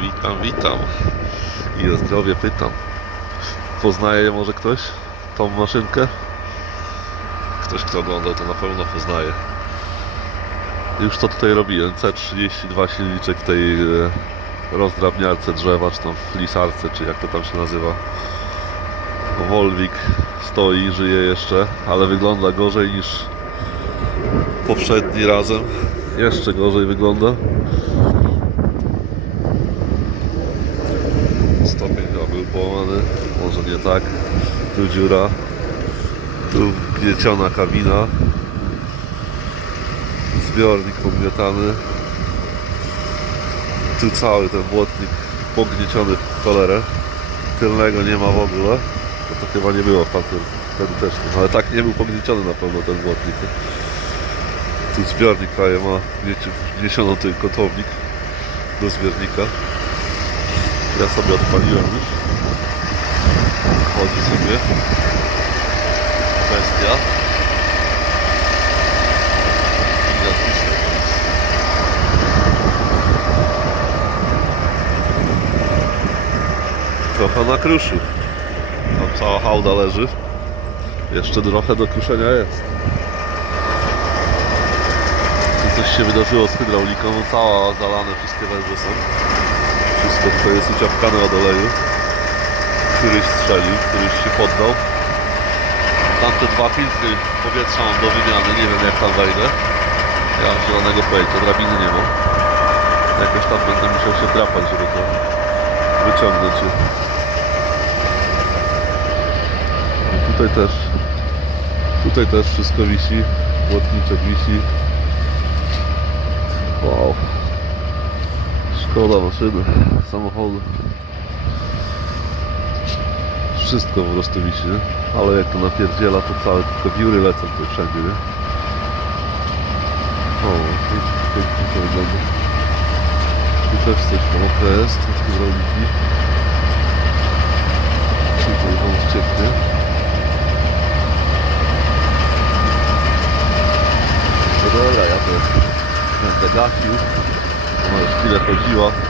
Witam, witam. I o zdrowie pytam. Poznaje może ktoś tą maszynkę? Ktoś, kto oglądał, to na pewno poznaje. Już to tutaj robiłem. C32 silniczek w tej e, rozdrabniarce drzewa, czy tam flisarce, czy jak to tam się nazywa. Wolwik stoi, żyje jeszcze, ale wygląda gorzej niż poprzedni razem. Jeszcze gorzej wygląda. Stopień chyba był połamany, może nie tak. Tu dziura, tu gnieciona kabina, zbiornik pogniatany, tu cały ten błotnik pognieciony w cholerę. Tylnego nie ma w ogóle, bo to chyba nie było w wtedy też. Ale tak nie był pognieciony na pewno ten błotnik. Tu zbiornik prawie ma wniesiono ten kotownik do zbiornika. Ja sobie odpaliłem już. Chodzi sobie. Bestia. Trochę na kruszu. Tam cała hałda leży. Jeszcze trochę do kruszenia jest. Tu coś się wydarzyło z hydrauliką. No cała zalane, wszystkie węże są. Wszystko tutaj jest uciapkane od oleju. Któryś strzelił, któryś się poddał. Tamte dwa filtry powietrza mam do wymiany, nie wiem jak tam wejdę. Ja mam zielonego pojęcia, drabiny nie mam. Jakoś tam będę musiał się drapać, żeby to wyciągnąć. I tutaj też, tutaj też wszystko wisi, błotniczek wisi. Wow. Szkoda maszyny, samochodu. Wszystko po prostu wisi? Ale jak to napierdziela, to całe tylko wióry lecą tutaj wszędzie, nie? O, pięknie to wygląda. Tu też coś mokre jest, od hydrauliki. Tutaj wąs cieknie. No dobra, ja to będę gasił. Ona już chwilę chodziła.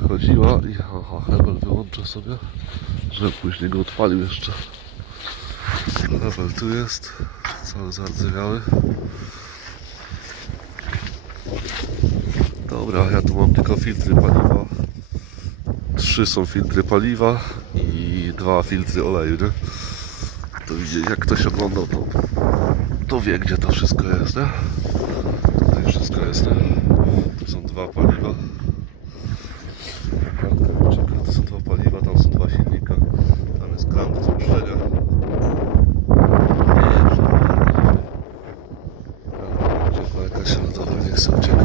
Chodziła i aha, hebel wyłączę sobie, żeby później go odpalił jeszcze. Hebel tu jest, cały zardzewiały. Dobra, ja tu mam tylko filtry paliwa. Trzy są filtry paliwa i dwa filtry oleju, nie? To widzicie, jak ktoś oglądał, to, to wie, gdzie to wszystko jest, nie? Tutaj wszystko jest, nie? Tu są dwa paliwa. Kranka ucieka, to są dwa paliwa, tam są dwa silnika. Tam jest kran do spuszczenia. Nie, przepraszam. Kranka uciekła jakaś, ale dobra, niech sobie ucieka.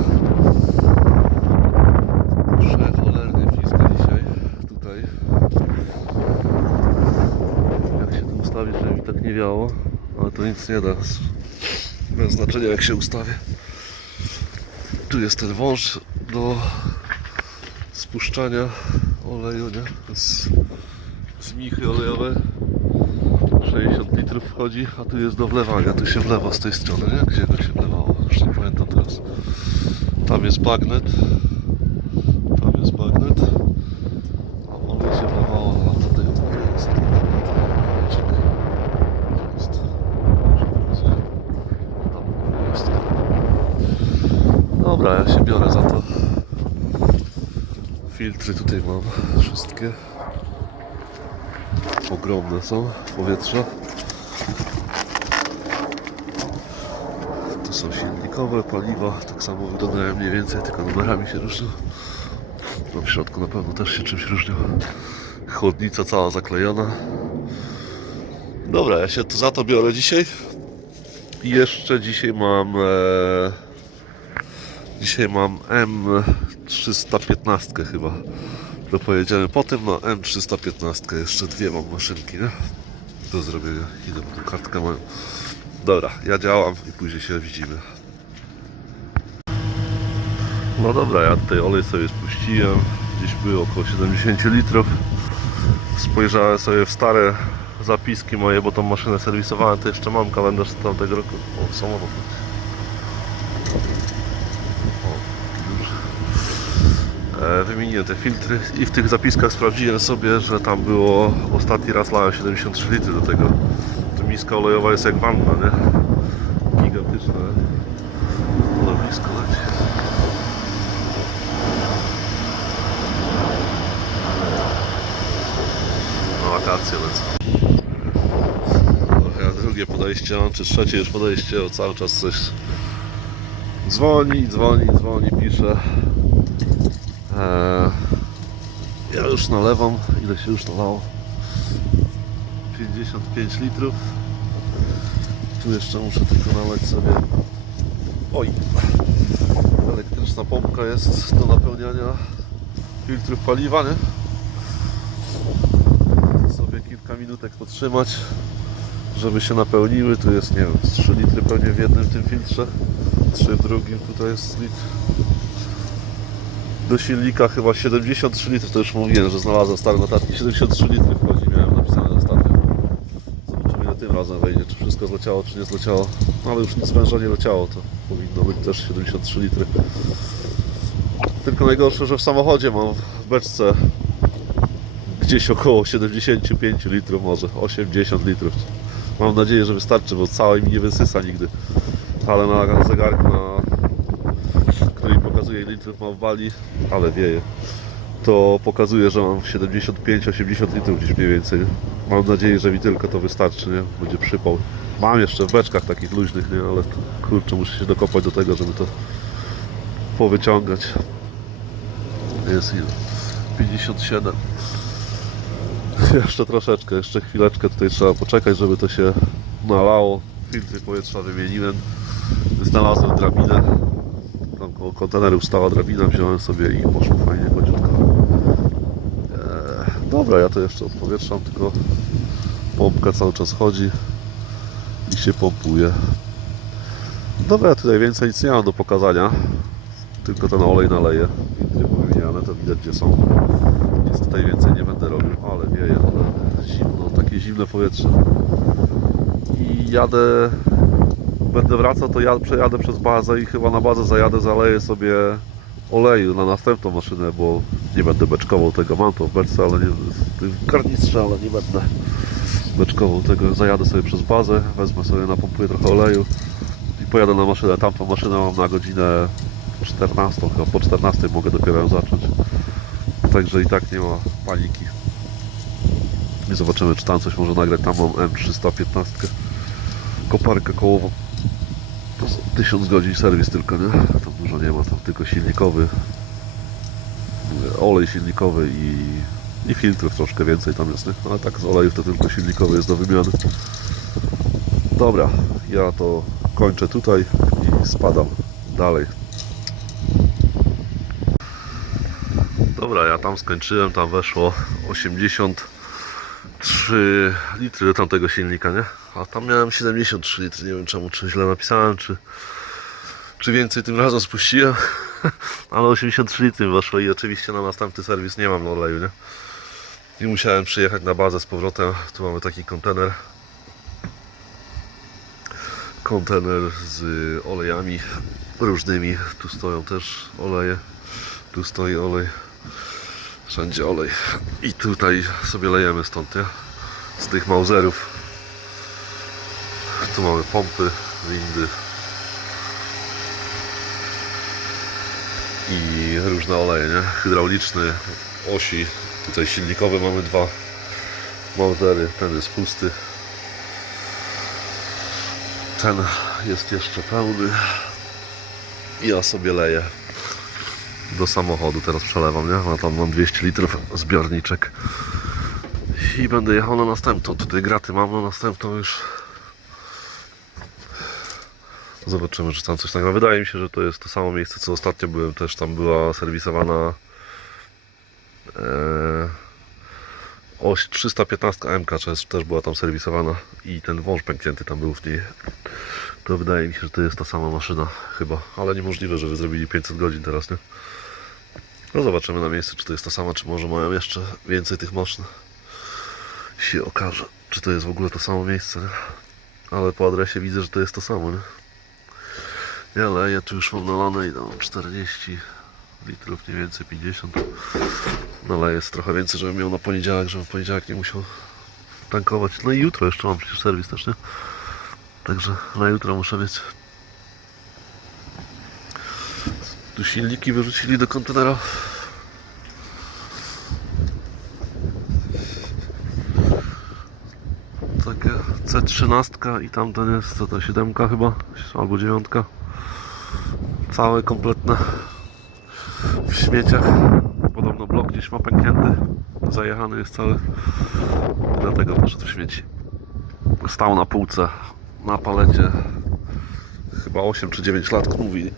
Przecholernie fiska dzisiaj, tutaj. Jak się tu ustawić, żeby mi tak nie wiało, ale to nic nie da. Bez znaczenia jak się ustawię. Tu jest ten wąż do spuszczania oleju, nie? Jest z michy olejowe. 60 litrów wchodzi, a tu jest do wlewania. Tu się wlewa z tej strony, nie? Gdzie go się wlewało? Już nie pamiętam teraz. Tam jest bagnet. Tam jest bagnet. A olej się wlewało na co tego tu jest. Kawałeczek. To jest. Tam jest. Dobra, ja się biorę za to. Filtry tutaj mam wszystkie. Ogromne są powietrza. To są silnikowe, paliwa, tak samo wyglądają mniej więcej, tylko numerami się różnią. No w środku na pewno też się czymś różnią. Chłodnica cała zaklejona. Dobra, ja się to za to biorę dzisiaj. Jeszcze dzisiaj mam e, Dzisiaj mam M315 chyba. To pojedziemy potem na M315. Jeszcze dwie mam maszynki, nie? Do zrobienia. Po tą kartkę moją. Dobra, ja działam i później się widzimy. No dobra, ja tutaj olej sobie spuściłem. Gdzieś było około 70 litrów. Spojrzałem sobie w stare zapiski moje, bo tą maszynę serwisowałem, to jeszcze mam kalendarz z tamtego roku. O, samochód. O, duży. E, Wymieniłem te filtry i w tych zapiskach sprawdziłem sobie, że tam było ostatni raz lałem 73 litry do tego. To miska olejowa jest jak wanna, nie? Gigantyczna. Ale blisko leci. Wakacje lecę. Ja drugie podejście czy trzecie już podejście, o cały czas coś dzwoni, dzwoni, dzwoni, pisze. Eee, ja już nalewam, ile się już nalało? 55 litrów. Tu jeszcze muszę tylko nalać sobie. Oj! Elektryczna pompka jest do napełniania filtrów paliwa, nie? sobie kilka minutek podtrzymać, żeby się napełniły. Tu jest, nie wiem, z 3 litry pewnie w jednym tym filtrze, 3 w drugim, tutaj jest litr. Do silnika chyba 73 litry, to już mówiłem, że znalazłem stare notatki, 73 litry wchodzi, miałem napisane ostatnio. Zobaczymy ile tym razem wejdzie, czy wszystko zleciało, czy nie zleciało. No, ale już nic węża nie leciało, to powinno być też 73 litry. Tylko najgorsze, że w samochodzie mam w beczce gdzieś około 75 litrów, może 80 litrów. Mam nadzieję, że wystarczy, bo całej mi nie wysysa nigdy. Ale na zegarku, na który pokazuje litrów mam w bali, ale wieje. To pokazuje, że mam 75-80 litrów gdzieś mniej więcej. Mam nadzieję, że mi tylko to wystarczy, nie? Będzie przypał. Mam jeszcze w beczkach takich luźnych, nie? Ale kurczę, muszę się dokopać do tego, żeby to powyciągać. Jest ile? 57. Jeszcze troszeczkę, jeszcze chwileczkę tutaj trzeba poczekać, żeby to się nalało. Filtry powietrza wymieniłem. Znalazłem drabinę. Koło konteneru stała drabina, wziąłem sobie i poszło fajnie, chodziutko. Eee, dobra, ja to jeszcze odpowietrzam, tylko pompka cały czas chodzi i się pompuje. Dobra, ja tutaj więcej nic nie mam do pokazania. Tylko ten olej naleję. Filtry powymieniane, to widać gdzie są. Nic tutaj więcej nie będę robił, ale wieje, ale zimno, takie zimne powietrze. I jadę, będę wracał, to ja przejadę przez bazę i chyba na bazę zajadę, zaleję sobie oleju na następną maszynę, bo nie będę beczkował tego, mam to w beczce, ale nie, w karnistrze, ale nie będę beczkował tego. Zajadę sobie przez bazę, wezmę sobie, napompuję trochę oleju i pojadę na maszynę. Tamtą maszynę mam na godzinę 14, chyba po 14 mogę dopiero ją zacząć. Także i tak nie ma paniki. I zobaczymy, czy tam coś może nagrać. Tam mam M315 koparkę kołową. To są 1000 godzin serwis tylko, nie? Tam dużo nie ma, tam tylko silnikowy, olej silnikowy i, i filtrów troszkę więcej tam jest, nie? Ale tak z olejów to tylko silnikowy jest do wymiany. Dobra, ja to kończę tutaj i spadam dalej. Dobra, ja tam skończyłem, tam weszło 83 litry do tamtego silnika, nie? A tam miałem 73 litry, nie wiem czemu, czy źle napisałem, czy, czy więcej tym razem spuściłem. Ale 83 litry weszło i oczywiście na następny serwis nie mam oleju, nie? I musiałem przyjechać na bazę z powrotem. Tu mamy taki kontener. Kontener z olejami różnymi. Tu stoją też oleje. Tu stoi olej. Wszędzie olej. I tutaj sobie lejemy stąd, nie? Z tych mauzerów. Tu mamy pompy, windy. I różne oleje, nie? Hydrauliczne, osi. Tutaj silnikowe mamy dwa mauzery. Ten jest pusty. Ten jest jeszcze pełny. Ja sobie leję do samochodu teraz przelewam, nie? A tam mam 200 litrów zbiorniczek i będę jechał na następną. Tutaj graty mam na następną już. Zobaczymy, czy tam coś nagra. Wydaje mi się, że to jest to samo miejsce, co ostatnio byłem. Też tam była serwisowana e, oś 315 MK, też, też była tam serwisowana i ten wąż pęknięty tam był w niej. To wydaje mi się, że to jest ta sama maszyna chyba, ale niemożliwe, żeby zrobili 500 godzin teraz, nie? No zobaczymy na miejscu, czy to jest ta sama, czy może mają jeszcze więcej tych maszyn. się okaże, czy to jest w ogóle to samo miejsce, nie? Ale po adresie widzę, że to jest to samo, nie? Ja leję, tu już mam nalane i tam 40 litrów, mniej więcej 50. Naleję jest trochę więcej, żebym miał na poniedziałek, żebym w poniedziałek nie musiał tankować. No i jutro jeszcze mam przecież serwis też, nie? Także na jutro muszę mieć. Tu silniki wyrzucili do kontenera. Takie C13 i tamten jest co to 7 chyba, albo 9. Całe kompletne w śmieciach. Podobno blok gdzieś ma pęknięty. Zajechany jest cały. Dlatego poszedł w śmieci. Stał na półce, na palecie. Chyba 8 czy 9 lat mówi.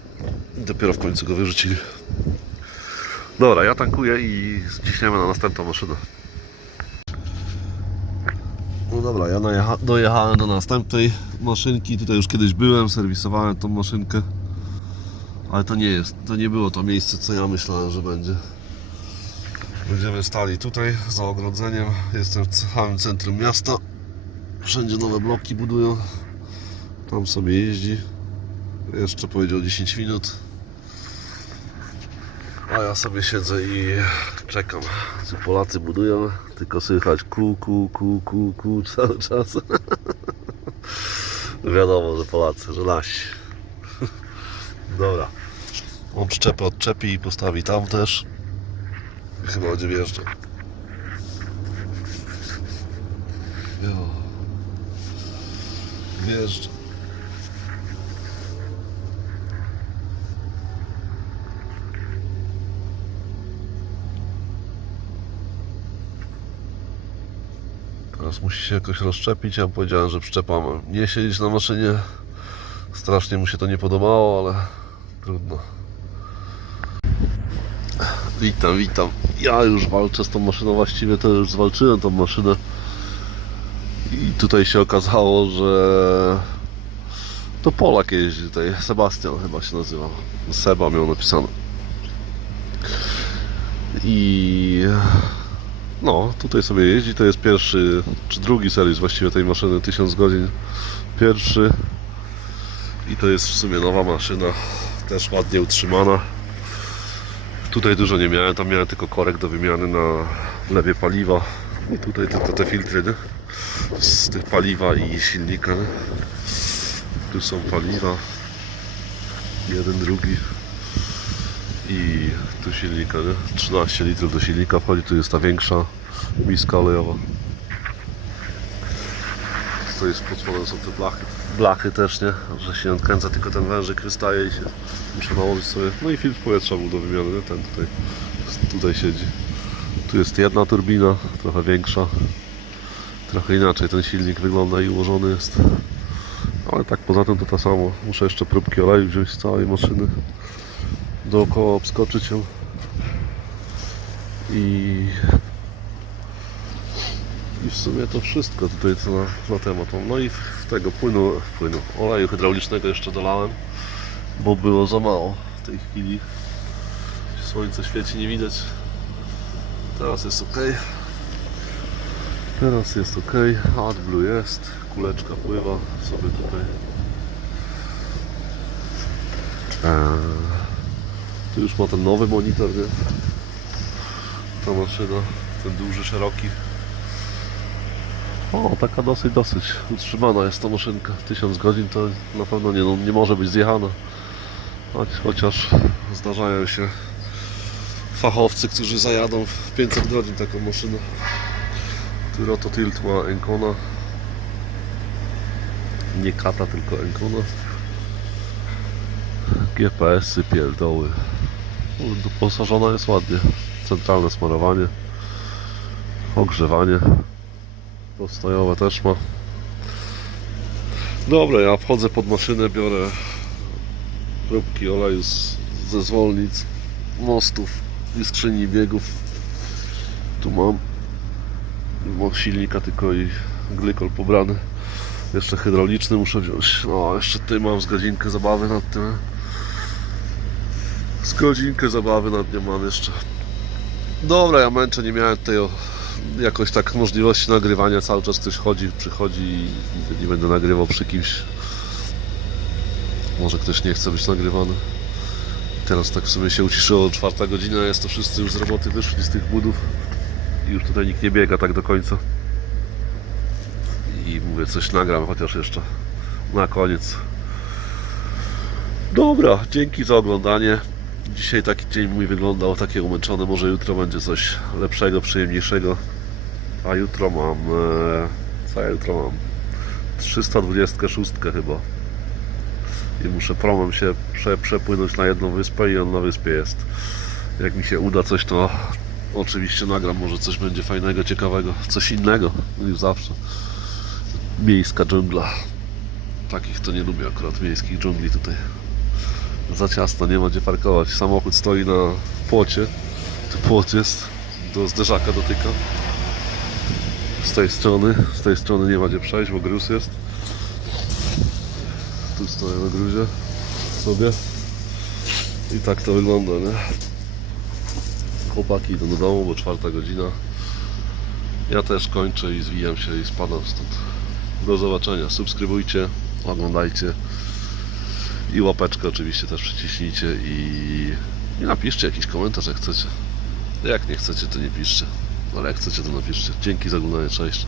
Dopiero w końcu go wyrzucili. Dobra, ja tankuję i ciśniemy na następną maszynę. No dobra, ja dojechałem do następnej maszynki. Tutaj już kiedyś byłem, serwisowałem tą maszynkę. Ale to nie jest, to nie było to miejsce, co ja myślałem, że będzie. Będziemy stali tutaj, za ogrodzeniem. Jestem w samym centrum miasta. Wszędzie nowe bloki budują. Tam sobie jeździ. Jeszcze powiedział 10 minut. A ja sobie siedzę i czekam. Co Polacy budują, tylko słychać ku, ku, ku, ku, ku cały czas. Wiadomo, że Polacy, że nasi. Dobra. On przyczepę odczepi i postawi tam też. Chyba będzie wjeżdżał. Wjeżdża. Teraz musi się jakoś rozszczepić. Ja powiedziałem, że przyczepa ma nie siedzieć na maszynie. Strasznie mu się to nie podobało, ale trudno. Witam, witam. Ja już walczę z tą maszyną, właściwie to już zwalczyłem tą maszynę. I tutaj się okazało, że to Polak jeździ tutaj, Sebastian chyba się nazywa. Seba miał napisane. I no, tutaj sobie jeździ, to jest pierwszy, czy drugi serwis właściwie tej maszyny, 1000 godzin. Pierwszy. I to jest w sumie nowa maszyna, też ładnie utrzymana. Tutaj dużo nie miałem, tam miałem tylko korek do wymiany na wlewie paliwa. I tutaj tylko te filtry, nie? Z tych paliwa i silnika, nie? Tu są paliwa. Jeden, drugi. I tu silnika, nie? 13 litrów do silnika wchodzi, tu jest ta większa miska olejowa. To jest pod są te blachy. Blachy też, nie? Że się odkręca, tylko ten wężyk wystaje i się muszę nałożyć sobie. No i filtr powietrza był do wymiany, nie? Ten tutaj, tutaj siedzi. Tu jest jedna turbina, trochę większa. Trochę inaczej ten silnik wygląda i ułożony jest. Ale tak poza tym to to samo. Muszę jeszcze próbki oleju wziąć z całej maszyny. Dookoła obskoczyć ją. I w sumie to wszystko tutaj co na, na temat. No i tego płynu, płynu, oleju hydraulicznego jeszcze dolałem, bo było za mało w tej chwili. Słońce świeci, nie widać. Teraz jest ok. Teraz jest ok. AdBlue jest. Kuleczka pływa sobie tutaj. Eee, tu już ma ten nowy monitor, nie? Ta maszyna, ten duży, szeroki. O, taka dosyć, dosyć utrzymana jest ta maszynka. 1000 godzin to na pewno nie, no, nie może być zjechana. Chociaż zdarzają się fachowcy, którzy zajadą w 500 godzin taką maszynę. Tu Rototilt ma Encona. Nie kata, tylko Encona. GPS-y, pierdoły. Doposażona jest ładnie. Centralne smarowanie. Ogrzewanie. Postojowe też ma. Dobra, ja wchodzę pod maszynę, biorę próbki oleju ze zwolnic, mostów i skrzyni biegów. Tu mam od silnika tylko i glykol pobrany. Jeszcze hydrauliczny muszę wziąć. No, jeszcze tutaj mam z godzinkę zabawy nad tym. Z godzinkę zabawy nad nią mam jeszcze. Dobra, ja męczę, nie miałem o jakoś tak możliwości nagrywania. Cały czas ktoś chodzi, przychodzi i nie będę nagrywał przy kimś. Może ktoś nie chce być nagrywany. Teraz tak w sumie się uciszyło, czwarta godzina jest, to wszyscy już z roboty wyszli z tych budów. I już tutaj nikt nie biega tak do końca. I mówię, coś nagram chociaż jeszcze na koniec. Dobra, dzięki za oglądanie. Dzisiaj taki dzień mój wyglądał, takie umęczony. Może jutro będzie coś lepszego, przyjemniejszego. A jutro mam. E, co ja jutro mam? 326 chyba. I muszę promem się prze, przepłynąć na jedną wyspę i on na wyspie jest. Jak mi się uda coś, to oczywiście nagram. Może coś będzie fajnego, ciekawego. Coś innego niż zawsze. Miejska dżungla. Takich to nie lubię akurat miejskich dżungli tutaj. Za ciasno, nie ma gdzie parkować. Samochód stoi na płocie. Tu płot jest, do zderzaka dotyka. Z tej strony, z tej strony nie ma gdzie przejść, bo gruz jest. Tu stoję na gruzie sobie. I tak to wygląda, nie? Chłopaki idą do domu, bo czwarta godzina. Ja też kończę i zwijam się i spadam stąd. Do zobaczenia. Subskrybujcie, oglądajcie. I łapeczkę oczywiście też przyciśnijcie i, i napiszcie jakiś komentarz jak chcecie. Jak nie chcecie to nie piszcie. Ale jak chcecie to napiszcie. Dzięki za oglądanie, cześć.